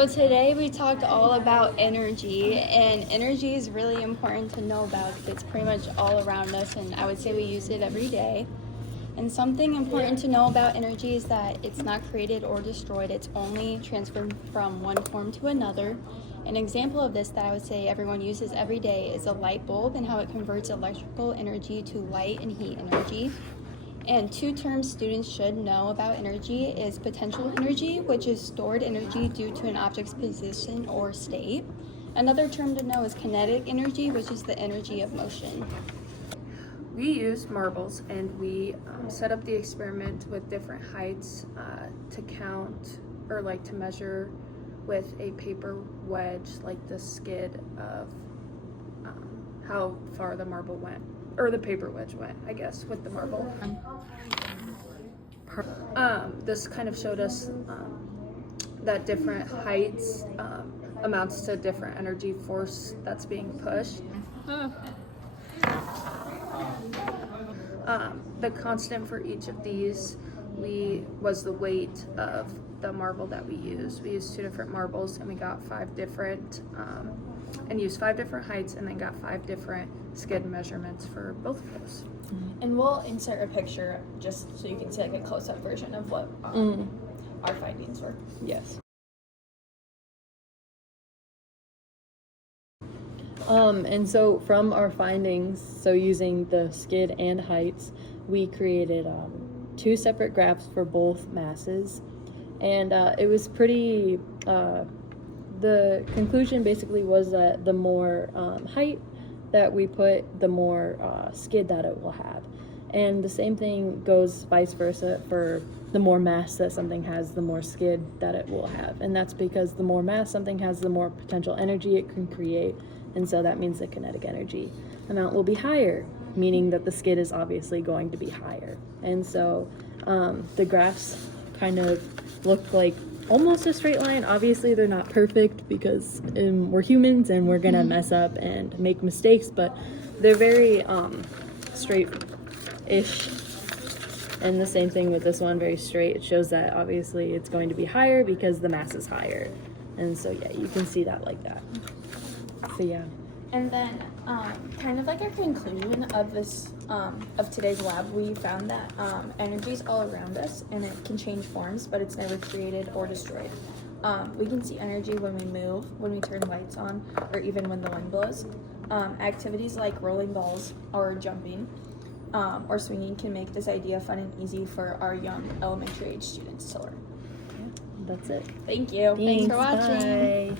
So today we talked all about energy, and energy is really important to know about because it's pretty much all around us, and I would say we use it every day. And something important to know about energy is that it's not created or destroyed, it's only transferred from one form to another. An example of this that I would say everyone uses every day is a light bulb and how it converts electrical energy to light and heat energy. And two terms students should know about energy is potential energy, which is stored energy due to an object's position or state. Another term to know is kinetic energy, which is the energy of motion. We used marbles and we set up the experiment with different heights to count or to measure with a paper wedge, like the skid of how far the marble went, or the paper wedge went, I guess, with the marble. This kind of showed us that different heights amounts to different energy force that's being pushed. The constant for each of these was the weight of the marble that we used. We used two different marbles and we got five different and used five different heights and then got five different skid measurements for both of those. And we'll insert a picture just so you can see a close-up version of what our findings were. Yes. And so from our findings, so using the skid and heights, we created two separate graphs for both masses. And it was pretty, the conclusion basically was that the more height that we put, the more skid that it will have. And the same thing goes vice versa for the more mass that something has, the more skid that it will have. And that's because the more mass something has, the more potential energy it can create. And so that means the kinetic energy amount will be higher, meaning that the skid is obviously going to be higher. And so the graphs kind of look like almost a straight line. Obviously they're not perfect because we're humans and we're gonna mess up and make mistakes, but they're very straight-ish. And the same thing with this one, very straight. It shows that obviously it's going to be higher because the mass is higher. And so yeah, you can see that like that. So yeah. And then kind of like a conclusion of this of today's lab, we found that energy is all around us and it can change forms, but it's never created or destroyed. We can see energy when we move, when we turn lights on, or even when the wind blows. Activities like rolling balls or jumping or swinging can make this idea fun and easy for our young elementary age students to learn. That's it. Thank you. Thanks for watching. Bye.